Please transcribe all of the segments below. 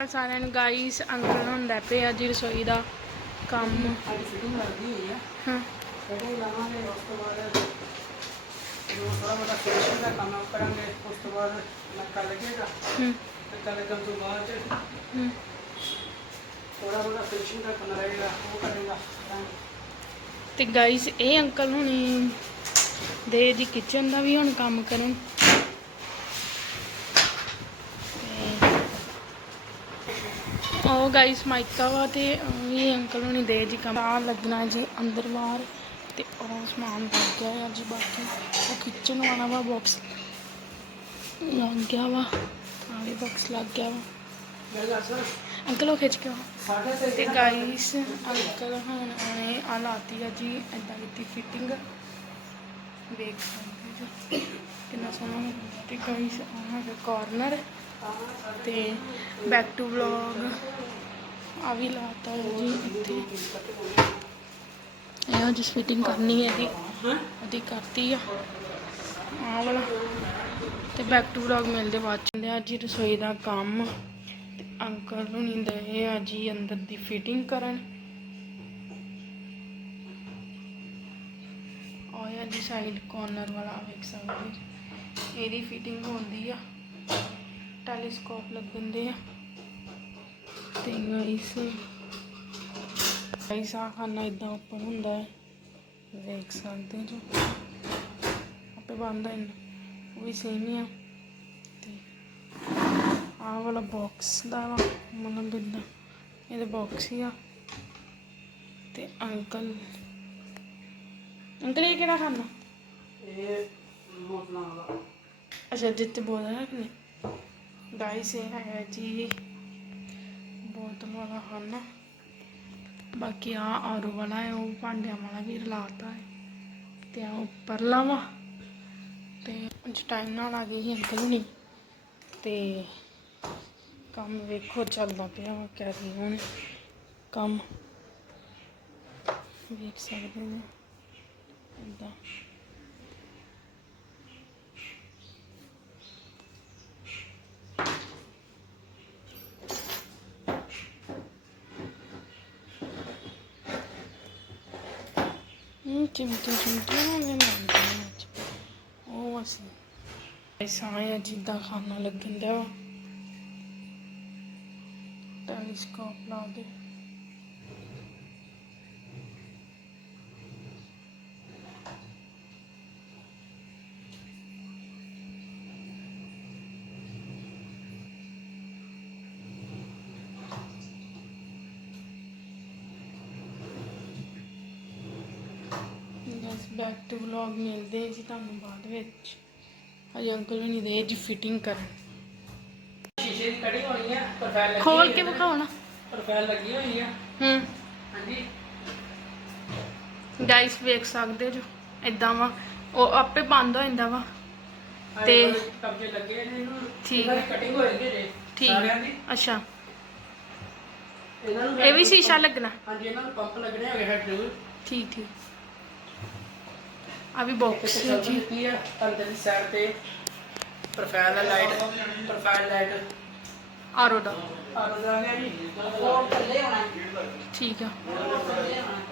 ਸਾਰਿਆਂ ਨੂੰ guys uncle ਹੁੰਦਾ ਪਿਆ ਜੀ ਰਸੋਈ ਦਾ ਕੰਮ। ਹਾਂ। ਫਿਟਿੰਗ ਲਾਵਾਂਗੇ ਉਸ ਤੋਂ ਬਾਅਦ ਜੋ ਥੋੜਾ ਬਹੁਤਾ ਫਿਨਿਸ਼ਿੰਗ ਦਾ ਕੰਮ ਕਰਾਂਗੇ ਉਸ ਤੋਂ ਬਾਅਦ ਨੱਕਾ ਲੱਗੇਗਾ ਹੂੰ। ਨੱਕਾ ਲੱਗਣ ਤੋਂ ਬਾਅਦ ਹੂੰ। ਥੋੜਾ ਬਹੁਤਾ ਫਿਨਿਸ਼ਿੰਗ ਦਾ ਕੰਮ ਰਹੇਗਾ ਉਹ ਕਰੇਗਾ ਤੇ ਗਾਈਸ ਇਹ ਅੰਕਲ ਹੁਣੀ ਦੇ ਜੀ ਕਿਚਨ ਦਾ ਵੀ ਹੁਣ ਕੰਮ ਕਰਨ। ਤੇ ਉਹ ਮਾਈਕਾ ਵਾ ਤੇ ਉਹ ਵੀ ਅੰਕਲ ਹੁਣੀ ਦੇ ਜੀ ਕੰਮ। ਆ ਲੱਗਣਾ ਜੀ ਅੰਦਰ ਬਾਹਰ ਤੇ ਉਹ ਸਮਾਨ ਲੱਗ ਗਿਆ ਆ ਜੀ ਬਾਕੀ। ਉਹ ਕਿਚਨ ਵਾਲਾ ਵਾ ਬਾਕਸ ਲੱਗ ਗਿਆ ਵਾ। ਆਲੇ ਬਾਕਸ ਲੱਗ ਗਿਆ ਵਾ। ਅੰਕਲ, ਉਹ ਖਿੱਚ ਕੇ ਆਓ। ਤੇ ਤੇ ਗਾਈਸ ਅੰਕਲ ਹੁਣ ਉਹਨੇ ਆ ਲਾਤੀ ਆ ਜੀ ਏਦਾਂ ਕੀਤੀ ਫਿਟਿੰਗ ਵੇਖ ਸਕਦੇ ਜੀ। ਕਿੰਨਾ ਸੋਹਣਾ ਤੇ ਗਾਈਸ ਆਹ ਹੈਗਾ ਕਾਰਨਰ ਤੇ ਬੈਕ ਟੂ ਵਲੌਗ ਆ ਵੀ ਲਾਤਾ ਹੈ ਜੀ ਇੱਥੇ। ਇਹ ਜਿਸ ਫਿਟਿੰਗ ਕਰਨੀ ਹੈ ਦੀ ਉਹਦੀ ਕਰਤੀ ਆ। ਆਹ ਵਾਲਾ। ਤੇ ਬੈਕ ਟੂ ਵਲੌਗ ਮਿਲਦੇ ਬਾਅਦ ਚ। ਹੁੰਦੇ ਰਸੋਈ ਦਾ ਕੰਮ। ਤੇ ਅੰਕਲ ਹੁਣੀ ਦੇ ਆ ਜੀ ਅੰਦਰ ਦੀ ਫਿਟਿੰਗ ਕਰਨ। ਆਇਆ ਜੀ ਸਾਈਡ ਕਾਰਨਰ ਵਾਲਾ ਵੇਖ ਸਕਦੇ ਜੀ ਇਹਦੀ ਫਿਟਿੰਗ ਹੁੰਦੀ ਆ। ਟੈਲੀਸਕੋਪ ਲੱਗਦੇ ਆ। ਤੇ ਗਾਈਸ ਗਾਈਸ ਆ ਖਾਨਾ ਇਦਾਂ ਉੱਪਰ ਹੁੰਦਾ ਹੈ। ਵੇਖ ਸਕਦੇ ਜੋ ਆਪੇ ਬੰਦ ਹੈ ਉਹ ਵੀ ਸੇਮ ਹੀ ਆ। ਤੇ ਆਹ ਵਾਲਾ ਬਾਕਸ ਦਾ ਵਾ ਮਤਲਬ ਇਦਾਂ ਇਹਦੇ ਬਾਕਸ ਹੀ ਆ। ਤੇ ਅੰਕਲ ਅੰਕਲ ਇਹ ਕਿਹੜਾ ਖਾਨਾ? ਇਹ ਅੱਛਾ ਜਿੱਤੇ ਬੋਲ ਰਿਹਾ ਕਿ ਗਾਈਸ ਇਹ ਹੈ ਜੀ। ਬੋਤਲ ਵਾਲਾ ਖਾਣਾ ਬਾਕੀ ਆ ਆਰੋ ਵਾਲਾ ਹੈ, ਉਹ ਭਾਂਡਿਆਂ ਵਾਲਾ ਵੀ ਰਲਾਤਾ ਹੈ। ਤੇ ਆ ਉੱਪਰ ਲਾਵਾ ਤੇ ਅੱਜ ਟਾਈਮ ਨਾਲ ਆ ਗਈ ਅੰਕਲ ਨਹੀਂ ਤੇ ਕੰਮ ਵੇਖੋ ਚੱਲਦਾ ਪਿਆ ਵਾ ਕਹਿ ਰਹੀ ਹੁਣ। ਕੰਮ ਵੇਖ ਸਕਦੇ ਨੇ ਏਦਾਂ। ਹੂੰ ਚਿਮਟੇ ਚਿਮਟੇ ਹੋ ਗਏ ਨਾ ਅੱਜ ਉਹ ਅਸੀਂ ਐਸਾ ਹੈ ਜਿੱਦਾਂ ਖਾਣਾ ਲੱਗਣ ਦਾ ਟੈਲੀਸਕੋਪ ਲਾ ਦੇ ਬਸ ਬੈਕ ਟੂ ਵਲੌਗ ਮਿਲਦੇ ਹਾਂ ਜੀ ਤੁਹਾਨੂੰ ਬਾਅਦ ਵਿੱਚ। ਅਜੇ ਅੰਕਲ ਨਹੀਂ ਦੇ ਜੀ ਫਿਟਿੰਗ ਕਰਨ। ਸ਼ੀਸ਼ੇ ਦੀ ਕੜੀ ਹੋਣੀ ਆ ਪ੍ਰੋਫਾਈਲ ਲੱਗੀ ਖੋਲ ਕੇ। ਵਿਖਾਉਣਾ। ਪ੍ਰੋਫਾਈਲ ਲੱਗੀ ਹੋਈ ਆ। ਹੂੰ। ਹਾਂਜੀ। ਗਾਈਸ ਵੇਖ ਸਕਦੇ ਜੋ ਇਦਾਂ ਵਾ। ਉਹ ਆਪੇ ਬੰਦ ਹੋ ਜਾਂਦਾ ਵਾ। ਤੇ ਕਬਜੇ ਲੱਗੇ ਨੇ ਇਹਨੂੰ। ਠੀਕ। ਕਟਿੰਗ ਹੋਏਗੀ ਜੇ। ਠੀਕ। ਅੱਛਾ। ਇਹਨਾਂ ਨੂੰ ਇਹ ਵੀ ਸ਼ੀਸ਼ਾ ਲੱਗਣਾ। ਹਾਂਜੀ ਇਹਨਾਂ ਨੂੰ ਪੰਪ ਲੱਗਣੇ ਹੈਗੇ ਹੈਡ ਜ਼ਰੂਰ ਠੀਕ ਠੀਕ। ਆ ਵੀ ਬਾਕਸ ਜੀ ਜੀ ਕੀ ਆ? ਅੰਦਰ ਦੀ ਸਾਈਡ ਤੇ profile light profile light arrow ਦਾ। ਆ ਰਹਾ ਗਿਆ ਜੀ। ਉਹ ਥੱਲੇ ਹੋਣਾ ਠੀਕ ਆ।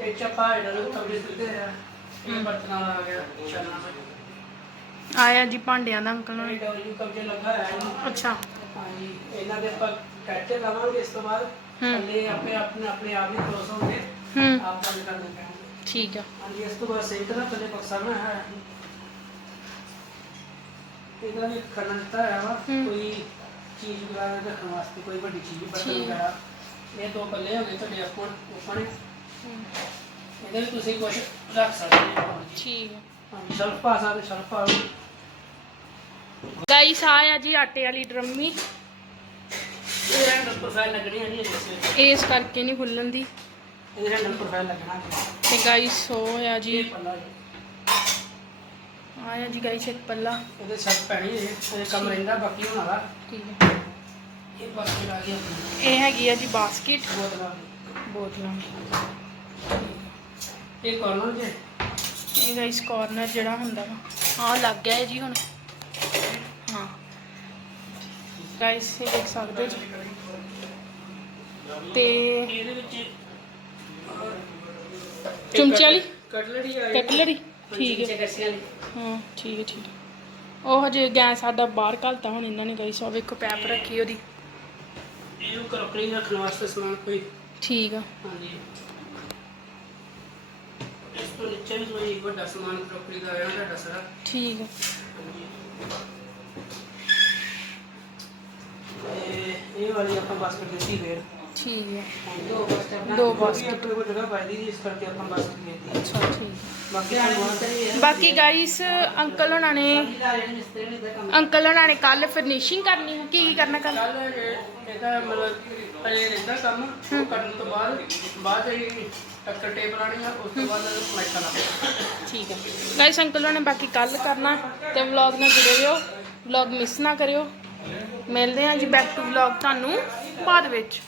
ਇਹ ਚੱਪਾ ਇਹਨਾਂ ਨੂੰ ਕਬਜੇ ਦਿੱਤੇ ਆ। ਇਹ ਬਰਤਨ ਵਾਲਾ ਆ ਗਿਆ ਚੱਲਣਾ ਆਇਆ ਜੀ ਭਾਂਡਿਆਂ ਦਾ ਅੰਕਲ ਇਹ ਡਬਲਯੂ ਕਬਜੇ ਲੱਗਾ ਹੈ। ਅੱਛਾ। ਹਾਂਜੀ ਇਹਨਾਂ ਦੇ ਆਪਾਂ ਕੈਚੇ ਲਾਵਾਂਗੇ ਇਸ ਤੋਂ ਬਾਅਦ। ਹੂੰ। ਥੱਲੇ ਆਪਣੇ ਆਪਣੇ ਆਪਣੇ ਆਪ ਹੀ ਕਲੋਸ ਹੋਣਗੇ। ਹੂੰ। ਆਪ ਬੰਦ ਕਰਨੇ ਪੈਣਗੇ ਠੀਕ ਆ। ਹਾਂਜੀ ਇਸ ਤੋਂ ਬਾਅਦ ਸਿੰਕ ਦਾ ਥੱਲੇ ਬਕਸਾ ਬਣਾਇਆ ਹੈ। ਇਹਦਾ ਵੀ ਖੜਨਾ ਦਿੱਤਾ ਹੈ ਵਾ ਹੂੰ। ਕੋਈ ਚੀਜ਼ ਵਗੈਰਾ ਰੱਖਣ ਵਾਸਤੇ ਕੋਈ ਵੱਡੀ ਚੀਜ਼ ਬਰਤਨ ਠੀਕ। ਵਗੈਰਾ। ਇਹ ਦੋ ਪੱਲੇ ਹੋ ਗਏ ਤੁਹਾਡੇ ਆਪਣ ਓਪਨ ਹੂੰ, ਇਹਦੇ ਵਿੱਚ ਤੁਸੀਂ ਕੁਝ ਰੱਖ ਸਕਦੇ ਹੋ। ਠੀਕ ਆ। ਹਾਂਜੀ ਸ਼ਰਫ ਪਾ ਸਕਦੇ ਸ਼ਰਫ ਪਾ ਲਓ ਗਾਈਸ ਆਇਆ ਜੀ ਆਟੇ ਵਾਲੀ ਡਰਮੀ। ਇਹ ਹੈਂਡਲ ਪ੍ਰੋਫਾਈਲ ਲੱਗਣੀ ਹੈ ਜੀ ਇਹਦੇ ਵਿੱਚ? ਇਸ ਕਰਕੇ ਨਹੀਂ ਖੁੱਲਣ ਦੀ। ਇਹਦੇ ਹੈਂਡਲ ਪ੍ਰੋਫਾਈਲ ਲੱਗਣਾ ਹੈ ਤੇ ਗਾਈਸ ਹੋਇਆ ਜੀ। ਆਇਆ ਜੀ ਗਾਈਸ ਇੱਕ ਪੱਲਾ। ਇਹਦੇ ਸ਼ਰਟ ਪੈਣੀ ਹੈ ਇਹ ਕੰਮ ਰਹਿੰਦਾ ਬਾਕੀ ਹੁਣ ਵਾਲਾ। ਠੀਕ ਹੈ। ਇਹ ਬਾਸਕਟ ਆ ਗਈ ਆਪਣੀ। ਇਹ ਹੈਗੀ ਆ ਜੀ ਬਾਸਕਟ ਬੋਤਲਾਂ ਬੋਤਲਾਂ ਇਹ ਕਾਰਨਰ ਜੇ? ਇਹ ਗਾਈਸ ਕਾਰਨਰ ਜਿਹੜਾ ਹੁੰਦਾ ਵਾ। ਆ ਲੱਗ ਗਿਆ ਜੀ ਹੁਣ। ਹਾਂ। ਗਾਈਸ ਇਹ ਦੇਖ ਸਕਦੇ ਜੀ। ਤੇ ਇਹਦੇ ਵਿੱਚ ਚਮਚੇ ਵਾਲੀ ਕਟਲਰੀ ਆਈ। ਕਟਲਰੀ? ਠੀਕ ਹੈ। ਹਾਂ ਠੀਕ ਹੈ ਠੀਕ ਹੈ। ਉਹ ਹਜੇ ਗੈਸ ਸਾਡਾ ਬਾਹਰ ਘਲਤਾ ਹੁਣ ਇਹਨਾਂ ਨੇ ਗਈ ਸੋ। ਵੇਖੋ ਪੈਪ ਰੱਖੀ ਉਹਦੀ। ਇਹਨੂੰ ਕਰੋਕਰੀ ਰੱਖਣ ਵਾਸਤੇ ਸਮਾਨ ਕੋਈ। ਠੀਕ ਆ। ਹਾਂਜੀ। ਇਸ ਤੋਂ ਨੀਚੇ ਵੀ ਕੋਈ ਵੱਡਾ ਸਮਾਨ ਕਰੋਕਰੀ ਦਾ ਆਇਆ ਤੁਹਾਡਾ ਸਾਰਾ। ਠੀਕ ਆ। ਹਾਂਜੀ। ਤੇ ਇਹ ਵਾਲੀ ਆਪਾਂ ਬਸ ਕਰ ਦਿੱਤੀ ਫੇਰ। ਠੀਕ ਹੈ। ਦੋ ਬਸ ਦੋ basket। ਆਪਣੇ ਕੋਲ ਜਗ੍ਹਾ ਪਾਈ ਦੀ ਇਸ ਕਰਕੇ ਆਪਾਂ ਬਸ ਕਰ ਦਿੱਤੀ ਅੱਛਾ ਠੀਕ ਬਾਕੀ ਤੁਹਾਨੂੰ ਬਾਕੀ ਗਾਈਸ ਅੰਕਲ ਹੋਣਾ ਨੇ ਅੰਕਲ ਹੋਣਾ ਨੇ ਕੱਲ ਫਿਨਿਸ਼ਿੰਗ ਕਰਨੀ ਕੀ ਕੀ ਕਰਨਾ ਕੱਲ ਕੱਲ ਇਹਦਾ ਮਤਲਬ ਪਹਿਲੇ ਰਹਿੰਦਾ ਕੰਮ ਕਰਨ ਤੋਂ ਬਾਅਦ ਬਾਅਦ ਇਹ ਟੱਕਰ ਟੇਪ ਲਾਣੀ ਆ ਉਸ ਤੋਂ ਬਾਅਦ ਫਲਾਈਟ ਕਰਨਾ ਠੀਕ ਹੈ। ਗਾਈਸ ਅੰਕਲ ਹੋਣਾ ਨੇ ਬਾਕੀ ਕੱਲ ਕਰਨਾ ਤੇ ਵਲੌਗ ਨਾਲ ਜੁੜੇ ਰਹੋ ਵਲੌਗ ਮਿਸ ਨਾ ਕਰਿਓ। ਮਿਲਦੇ ਹਾਂ ਜੀ ਬੈਕ ਟੂ ਵਲੌਗ ਤੁਹਾਨੂੰ ਬਾਅਦ ਵਿੱਚ।